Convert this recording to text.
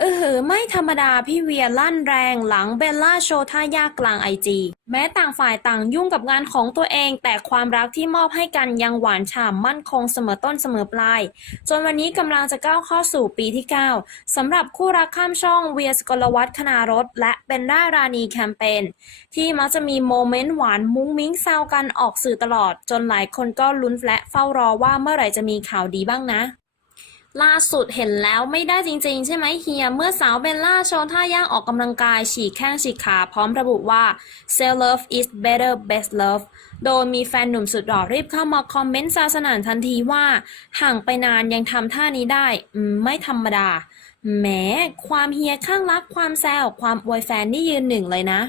เออหือไม่ธรรมดาพี่เวียลั่นแรงหลังเบลล่าโชว์ท่ายากกลางไอจีแม้ต่างฝ่ายต่างยุ่งกับงานของตัวเอง แต่ความรักที่มอบให้กันยังหวานฉ่ำมั่นคงเสมอต้นเสมอปลาย จนวันนี้กำลังจะก้าวเข้าสู่ปีที่ 9สำหรับคู่รักข้ามช่องเวียสกลวัฒน์คณารถและเบนด้ารานีแคมเปญที่มักจะมีโมเมนต์หวานมุ้งมิ้งแซวกันออกสื่อตลอด จนหลายคนก็ลุ้นและเฝ้ารอว่าเมื่อไหร่จะมีข่าวดีบ้างนะ ล่าสุดเห็นแล้วไม่ได้จริงๆ ใช่ไหมเฮีย เมื่อสาวเบลล่าโชว์ท่าย่างออกกำลังกาย ฉีกแข้งฉีกขา พร้อมระบุว่า self love is better best love โดยมีแฟนหนุ่มสุดหล่อรีบเข้ามาคอมเมนต์ซาสนานทันทีว่า ห่างไปนานยังทำท่านี้ได้ ไม่ธรรมดาแหมความเฮียข้างรักความแซวความอวยแฟนนี่ยืนหนึ่งเลยนะ